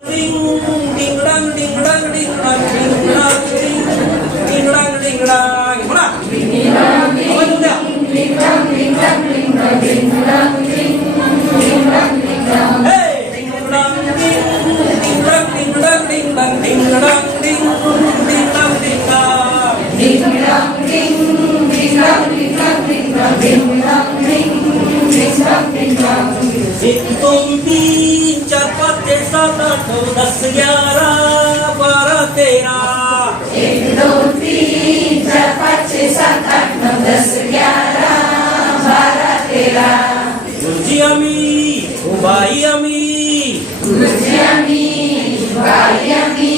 Ding ding dang ding dang ding dang ding dang ding ding dang ding dang. Mana? Apa itu dia? Ding dang ding dang ding dang ding dang ding ding dang ding dang. Hey, ding dang ding ding dang ding dang ding dang ding dang ding ding dang ding dang. Ding dang ding ding dang ding dang ding dang ding dang ding ding dang ding dang. एक दोन तीन चार पाच छः सात आठ नौ 10 11 12 13. एक दोन तीन चार पाच छः सात आठ नौ 10 11 12 13. गुरुजी आम्ही उभाई आम्ही गुरुजी आम्ही बाई आम्ही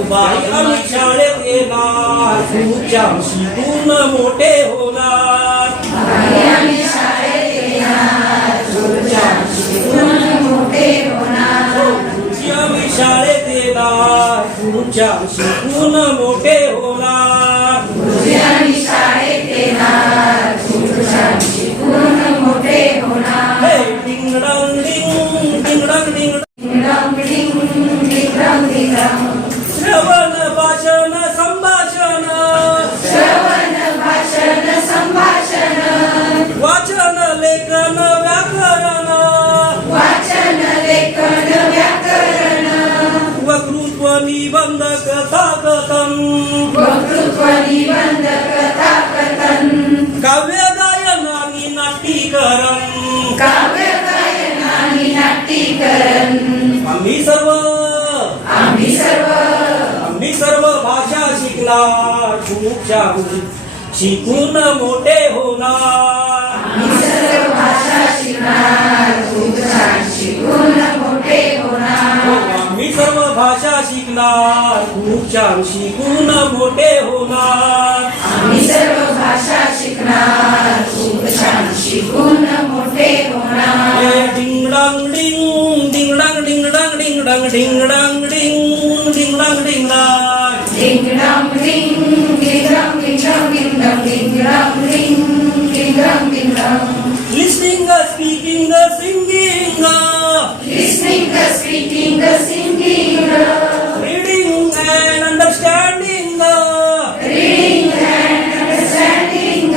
उभाई आम्ही शाळेत येणार तुमच्या शिकून मोठे होणार. बाई आम्ही शाळेत येणार तुमच्या शिकून मोठे होणार. गुरुजी आम्ही शाळेत येणार तुमच्या शिकून मोठे होणार. गुरुजी आम्ही शाळेत येणार तुमच्या शिकून मोठे होणार. हे डिंग डंग डिंग डिंग डंग डिंग Ding dong ding ding dong ding dong. श्रवण भाषण संभाषण श्रवण भाषण संभाषण वाचन लेखन व्याकरण वाचन लेखन व्याकरण वक्तृत्व निबंध कथा कथन वक्तृत्व निबंध कथा कथन काव्य गायन आणि नाट्यीकरण. काव्य गायन आणि नाट्यीकरण. आम्ही सर्व भाषा शिकणार तुमच्या शिकून मोठे होणार. आम्ही सर्व भाषा शिकणार तुमच्या शिकून मोठे होणार. आम्ही सर्व भाषा शिकणार तुमच्या शिकून मोठे होणार. आम्ही सर्व भाषा शिकणार तुमच्या शिकून मोठे होणार. डिंग डांग डिंग डिंग डांग डिंग डांग डिंग डांग डिंग डांग डिंग डिंग डांग डिंग Dang. Ding dong ding ding dong ding dong ding dong ding dong ding ding dong ding dong. Listening, speaking, singing, Listening, speaking, singing, reading and understanding, reading and understanding,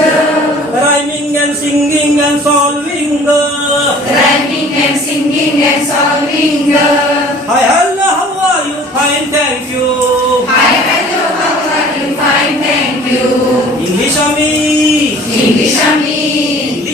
rhyming and singing and solving. rhyming and singing and solving. Hi, hello, how are you? Fine, thank you. Hi, hello, how are you? Fine, thank you. English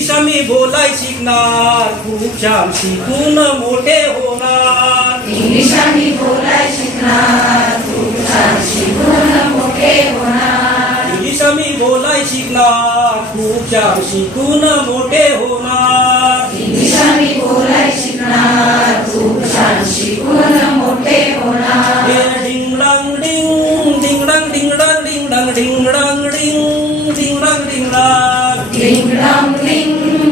आम्ही बोलाय शिकणार खूप छान शिकून मोठे होणार. English आम्ही बोलाय शिकणार खूप छान शिकून मोठे होणार. इंग्लिश आम्ही बोलाय शिकणार खूप छान शिकून मोठे होणार. इंग्लिश आम्ही बोलाय शिकणार खूप छान शिकून मोठे होणार. डिंग डांग डिंग डिंग डांग डिंग डांग डिंग डांग डिंग डांग डिंग डिंग डांग डिंग डांग. डिंग डॉंग डिंग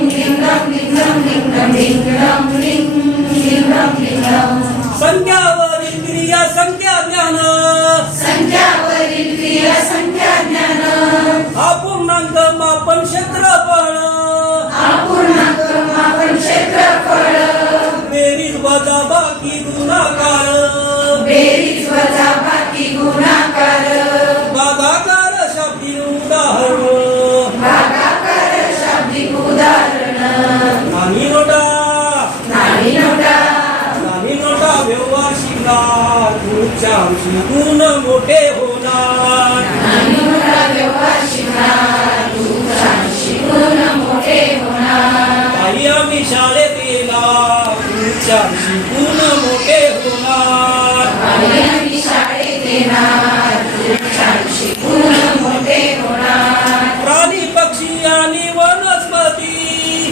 डिंग डॉंग डिंग डॉंग डिंग डॉंग डिंग डॉंग डिंग डिंग डॉंग डिंग डॉंग. संख्यावरील क्रिया संख्या ज्ञान संख्यावरील क्रिया संख्या ज्ञान अपूर्णांक मापन क्षेत्रफळ अपूर्णांक मापन क्षेत्रफळ बेरीज वजाबाकी गुणाकार बेरीज वजाबाकी गुणाकार भागाकार शाब्दिक उदाहरण भागाकार शाब्दिक उदाहरण नाणी नोटा व्यवहार शिकणार खूप छान शिकून मोठे होणार. नाणी नोटा व्यवहार शिकणार खूप छान शिकून मोठे होणार. काही आम्ही शाळेत येणार खूप छान शिकून मोठे होणार. आणि आम्ही शाळेत येणार खूप छान शिकून मोठे होणार. प्राणी पक्षी आणि वनस्पती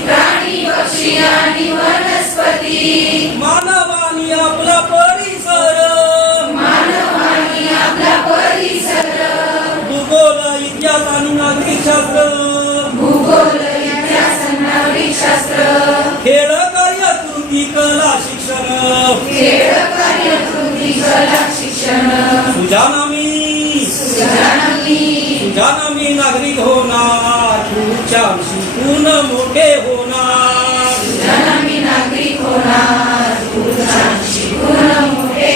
प्राणी पक्षी आणि वनस्पती मानवानी आपला परिसर मानवानी आपला परिसर भूगोल इतिहास आणि नागरिकशास्त्र भूगोल इतिहास नागरिकशास्त्र खेळ कार्य कृती कला शिक्षण खेळ कार्य कृती कला शिक्षण सुजानामी नागरिक होणार खूप छान शिकून मोठे होणार. नागरिक होणार खूप छान शिकून मोठे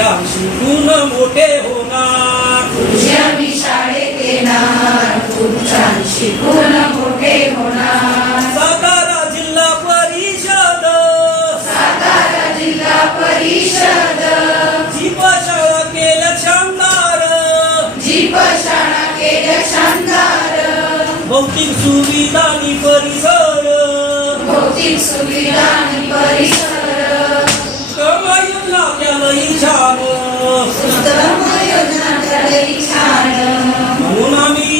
तुमच्या शिकून मोठे होणार. पुढे आम्ही शाळेत येणार, खूप छान शिकून मोठे होणार. सातारा जिल्हा परिषद, सातारा जिल्हा परिषद, जीप शाळा केल्या शानदार, जीप शाळा केल्या शानदार. भौतिक सुविधा आणि परिसर, भौतिक सुविधा आणि परिसर, उत्तम योजना केलंही छान. उत्तम योजना केलंही छान. म्हणून आम्ही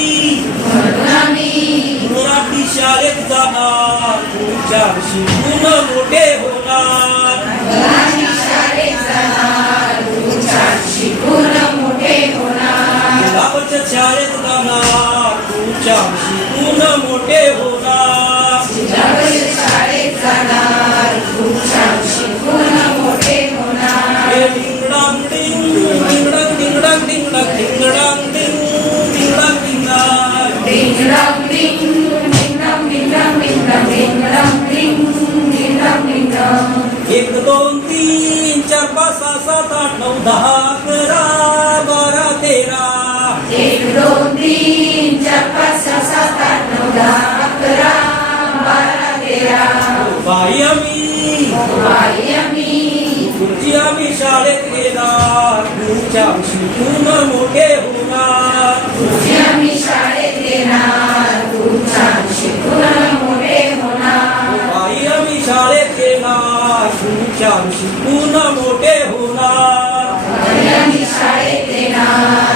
मराठी शाळेत जाणार, तुमच्या शिकून मोठे होणार. मराठी शाळेत जाणार, खूप छान शिकून मोठे होणार. जिल्हा परिषद शाळेत जाणार, तुमच्या शिकून मोठे होणार. जिल्हा परिषद शाळेत जाणार, खूप छान शिकून मोठे होणार. हे डिंगडांग डिंग, डिंगडांग डिंगडांग डिंगडांग डिंगडांग डिंग, डिंगडांग डिंगडांग. डिंगडांग डिंग, डिंगडांग डिंगडांग डिंगडांग डिंगडांग डिंग, डिंगडांग डिंगडांग. 1 2 3 4 5 6 7 8 9 10 11 12 13. 1 2 3 4 5 6 7 8 9 10 11 12 13. बाई आम्ही, बाई आम्ही, पुढची आम्ही शाळेत येणार, तुमच्या शिकून मोठे होणार. पुढे आम्ही शाळेत येणार, खूप छान शिकून मोठे होणार. बाई आम्ही शाळेत येणार, तुमच्या शिकून मोठे होणार. बाई आम्ही शाळेत येणार,